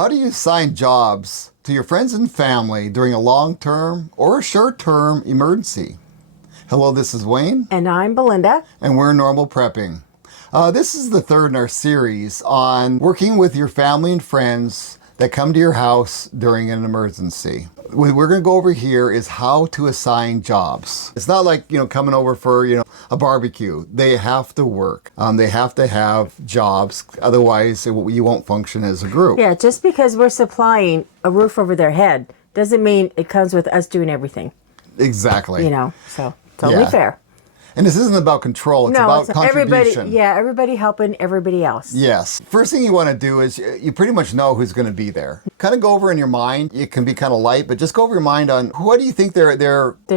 How do you assign jobs to your friends and family during a long-term or a short-term emergency? Hello, this is Wayne. And I'm Belinda. And we're Normal Prepping. This is the third in our series on working with your family and friends that come to your house during an emergency. What we're going to go over here is how to assign jobs. It's not like, coming over for, a barbecue. They have to work. They have to have jobs. Otherwise, you won't function as a group. Yeah, just because we're supplying a roof over their head doesn't mean it comes with us doing everything. Exactly. So totally fair. And this isn't about control, it's about contribution. Everybody helping everybody else. Yes. First thing you want to do is you pretty much know who's going to be there. Kind of go over in your mind. It can be kind of light, but just go over your mind on what do you think their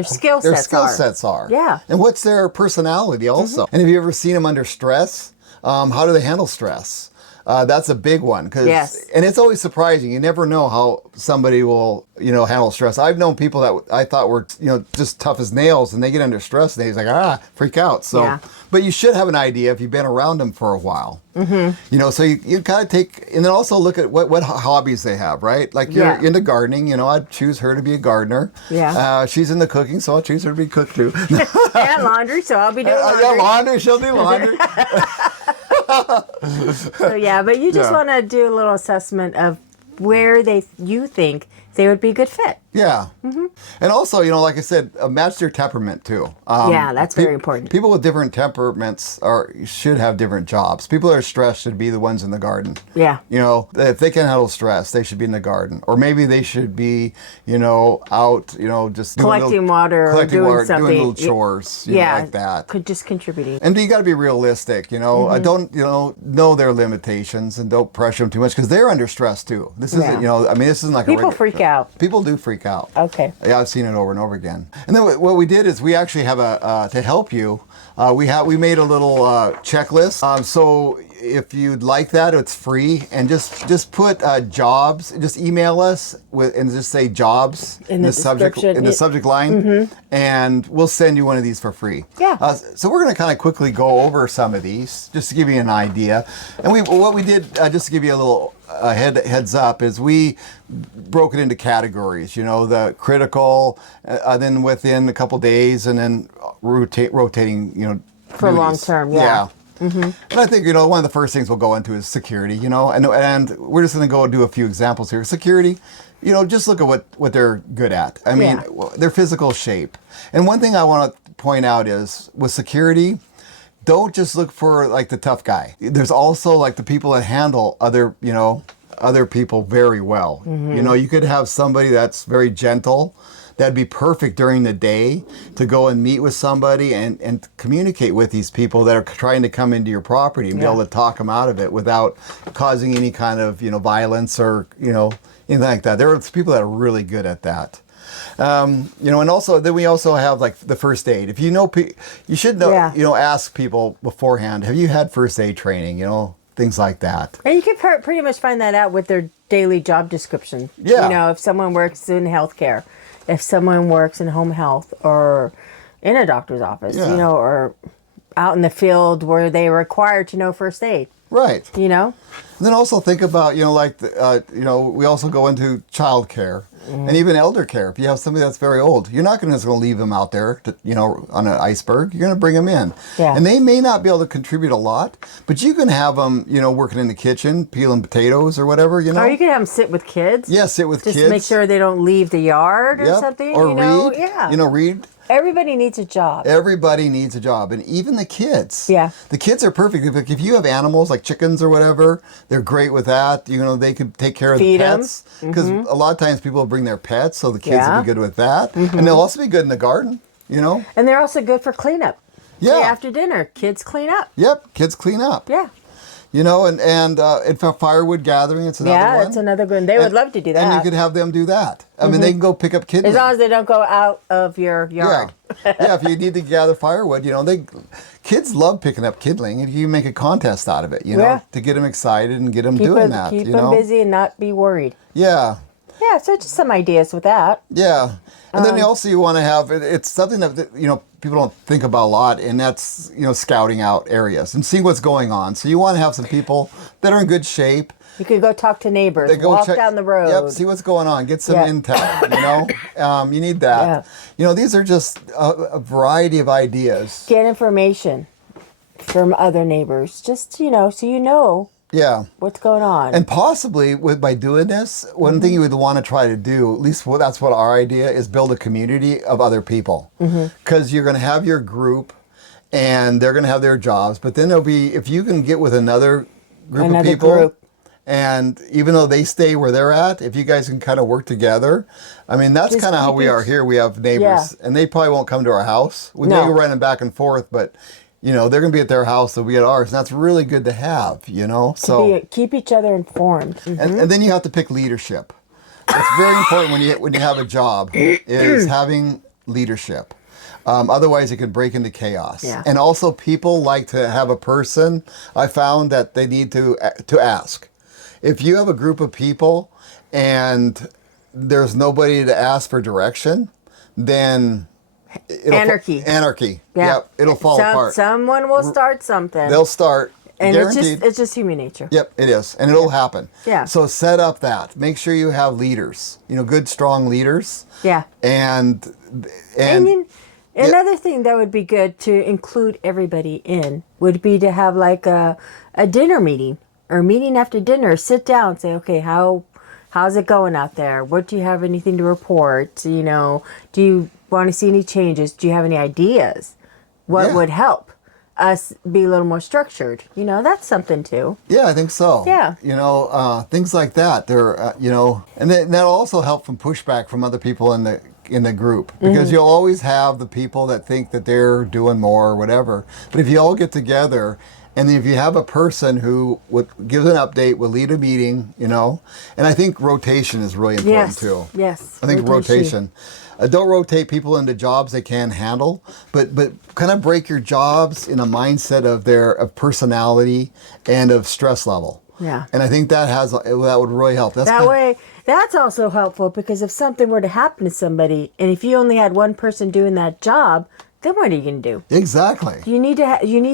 skill sets are. Yeah. And what's their personality also. And have you ever seen them under stress? How do they handle stress? That's a big one. Yes. And it's always surprising. You never know how somebody will, handle stress. I've known people that I thought were, just tough as nails, and they get under stress and they're like, freak out. So, yeah. But you should have an idea if you've been around them for a while. Mm-hmm. So you kind of take, and then also look at what hobbies they have, right? Like you're into gardening, I'd choose her to be a gardener. Yeah. She's into cooking, so I'll choose her to be a cook too. And laundry, so I'll be doing laundry. Yeah, laundry, she'll do laundry. But you just want to do a little assessment of where you think they would be a good fit. Yeah. Mm-hmm. And also, like I said, match their temperament too. That's very important. People with different temperaments should have different jobs. People that are stressed should be the ones in the garden. Yeah. If they can handle stress, they should be in the garden. Or maybe they should be, out, just collecting water, doing little chores, like that. Could just contributing. And you got to be realistic, Don't, know their limitations and don't pressure them too much because they're under stress too. This isn't, this isn't like people freak out. People do freak out. Okay. Yeah, I've seen it over and over again. And then what we did is we actually have to help you. We made a little checklist. So if you'd like that, it's free. And just put jobs. Just email us and just say jobs in the subject line, and we'll send you one of these for free. Yeah. So we're going to kind of quickly go over some of these just to give you an idea. And what we did, just to give you a little heads up, is we broke it into categories. The critical, then within a couple days, and then rotating. For long term. Yeah. Mm-hmm. And I think, one of the first things we'll go into is security, and we're just going to go and do a few examples here. Security, just look at what they're good at. I mean, their physical shape. And one thing I want to point out is with security, don't just look for like the tough guy. There's also like the people that handle other people very well. Mm-hmm. You could have somebody that's very gentle. That'd be perfect during the day to go and meet with somebody and communicate with these people that are trying to come into your property and be able to talk them out of it without causing any kind of, violence or, anything like that. There are people that are really good at that. And also then we also have like the first aid. If you should know, ask people beforehand, have you had first aid training, things like that. And you can pretty much find that out with their daily job description. Yeah. If someone works in healthcare, if someone works in home health or in a doctor's office, or out in the field where they're required to know first aid. Right. And then also think about, we also go into child care and even elder care. If you have somebody that's very old, you're not going to leave them out there, on an iceberg. You're going to bring them in. Yeah. And they may not be able to contribute a lot, but you can have them, working in the kitchen, peeling potatoes or whatever, Or you can have them sit with kids. Yeah, sit with kids. Just make sure they don't leave the yard or something. Or read. Yeah. Read. Everybody needs a job. Everybody needs a job. And even the kids. Yeah. The kids are perfect. If you have animals like chickens or whatever, they're great with that. They could take care of the pets. Because a lot of times people bring their pets, so the kids will be good with that. And they'll also be good in the garden, And they're also good for cleanup. Yeah. After dinner, kids clean up. Yep, kids clean up. Yeah. And for firewood gathering, it's another one. Yeah, it's another good one. They would love to do that. And you could have them do that. I mean, they can go pick up kindling. As long as they don't go out of your yard. Yeah, if you need to gather firewood, kids love picking up kindling. And you make a contest out of it, to get them excited and get them doing that. Keep them busy and not be worried. Yeah. Yeah, so just some ideas with that. Yeah. And then also you want to have, it's something that, you know, people don't think about a lot, and that's, you know, scouting out areas and seeing what's going on. So you want to have some people that are in good shape. You could go talk to neighbors, They go walk check, down the road. Yep, see what's going on, get some intel, you know. You need that. Yeah. You know, these are just a variety of ideas. Get information from other neighbors, just, you know, so you know Yeah. what's going on. And possibly by doing this, one thing you would want to try to do, at least that's what our idea is, build a community of other people. Because you're going to have your group and they're going to have their jobs, but then there'll be, if you can get with another group of people, and even though they stay where they're at, if you guys can kind of work together, I mean, that's kind of how we are here. We have neighbors, and they probably won't come to our house. We may go running back and forth, but you know, they're going to be at their house, they'll be at ours, and that's really good to have, you know? So keep each other informed. And then you have to pick leadership. It's very important when you have a job, is having leadership. Otherwise, it can break into chaos. Yeah. And also, people like to have a person, I found, that they need to ask. If you have a group of people and there's nobody to ask for direction, then anarchy. Yeah. Yep. It'll fall apart. Someone will start something. They'll start. And guaranteed. it's just human nature. Yep, it is. And it'll happen. Yeah. So set up that. Make sure you have leaders. You know, good, strong leaders. Yeah. And then another thing that would be good to include everybody in would be to have like a dinner meeting or meeting after dinner. Sit down and say, okay, how's it going out there? What do you have anything to report? You know, do you want to see any changes? Do you have any ideas? What would help us be a little more structured? You know, that's something too. Yeah, I think so. Yeah. You know, things like that. They're, you know, and that'll also help from pushback from other people in the group, because you'll always have the people that think that they're doing more or whatever. But if you all get together, and if you have a person who gives an update, will lead a meeting, you know, and I think rotation is really important too. Yes. I think rotation. Don't rotate people into jobs they can't handle, but kind of break your jobs in a mindset of personality and of stress level. Yeah. And I think that would really help. That's also helpful, because if something were to happen to somebody, and if you only had one person doing that job, then what are you going to do? Exactly. You need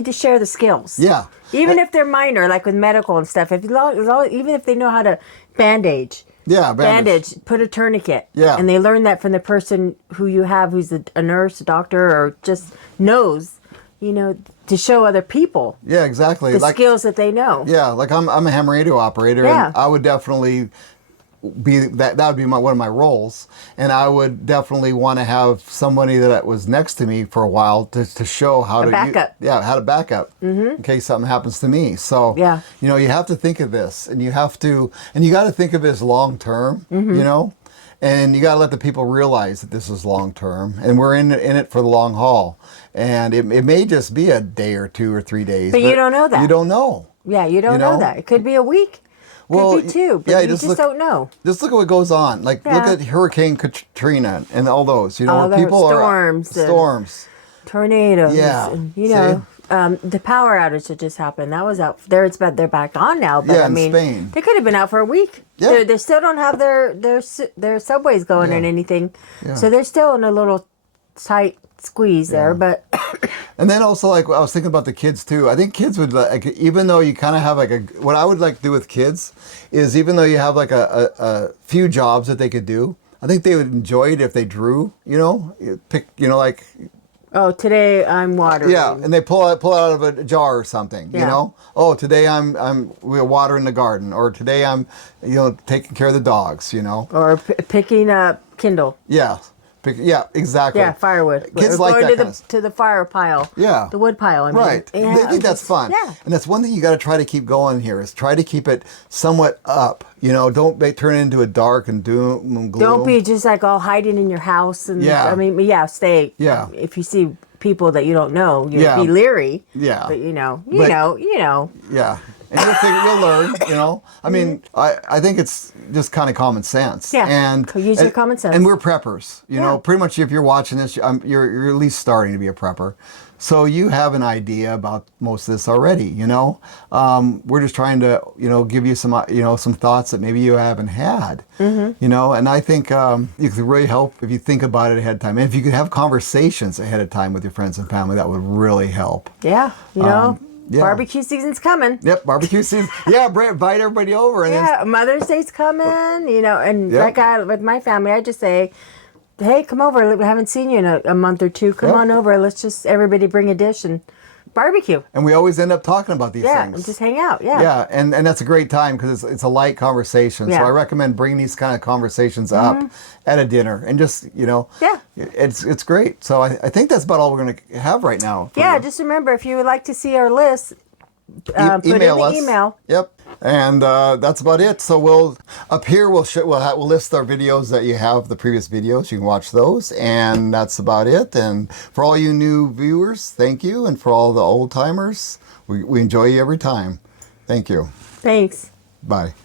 to share the skills. Yeah. Even if they're minor, like with medical and stuff. Even if they know how to bandage. Yeah, bandage, put a tourniquet. Yeah. And they learn that from the person who you have, who's a nurse, a doctor, or just knows, you know, to show other people. Yeah, exactly. The skills that they know. Yeah, like I'm a ham radio operator, and I would definitely be that would be one of my roles, and I would definitely want to have somebody that was next to me for a while to show how to back up in case something happens to me. So you know, you have to think of this, and you got to think of it as long term, you know, and you got to let the people realize that this is long term, and we're in it for the long haul, and it may just be a day or 2 or 3 days, but you don't know that. You don't know. Yeah, you don't know that. It could be a week. Could be 2, but you just don't know. Just look at what goes on. Like, look at Hurricane Katrina and all those. You know, where people storms, tornadoes. Yeah, and, you know, the power outage that just happened. That was out there. They're back on now. But I mean, Spain. They could have been out for a week. Yeah. They still don't have their subways going and anything. Yeah. So they're still in a little tight squeeze there, but and then also, like, I was thinking about the kids too. I think kids would, like, even though you kind of have like what I would like to do with kids is, even though you have like a few jobs that they could do, I think they would enjoy it if they drew, you know, like, oh, today I'm watering. Yeah, and they pull it out of a jar or something, you know. Oh, today we're watering the garden, or today I'm, you know, taking care of the dogs, you know, or picking up Kindle. Yeah. Yeah, exactly. Yeah, firewood. Kids like that to the fire pile. Yeah. The wood pile, I mean. Right. Yeah, they think that's fun. Yeah. And that's one thing you got to try to keep going here, is try to keep it somewhat up. You know, don't turn it into a dark and doom and gloom. Don't be just like all hiding in your house. And I mean, stay. Yeah. If you see people that you don't know, be leery. Yeah. But you know. Yeah. And you'll learn, you know. I mean, I think it's just kind of common sense. Yeah. And use your common sense. And we're preppers, you know. Pretty much, if you're watching this, you're at least starting to be a prepper. So you have an idea about most of this already, you know. We're just trying to, you know, give you some, you know, some thoughts that maybe you haven't had, you know. And I think it could really help if you think about it ahead of time. And if you could have conversations ahead of time with your friends and family, that would really help. Yeah, you know, yeah. barbecue season's coming. Yep, barbecue season. Yeah, invite everybody over. And Yeah, Mother's Day's coming, you know, and like with my family, I just say, hey, come over. We haven't seen you in a month or two. Come on over. Let's just everybody bring a dish and barbecue. And we always end up talking about these Yeah, things. and just hang out. Yeah. Yeah, and that's a great time because it's a light conversation. Yeah. So I recommend bringing these kind of conversations up at a dinner and just, you know, it's great. So I think that's about all we're going to have right now. Yeah, just remember, if you would like to see our list, put in the email. Yep. And that's about it. So we'll list our videos that you have, the previous videos. You can watch those, and that's about it. And for all you new viewers, thank you. And for all the old timers, we enjoy you every time. Thank you. Thanks. Bye.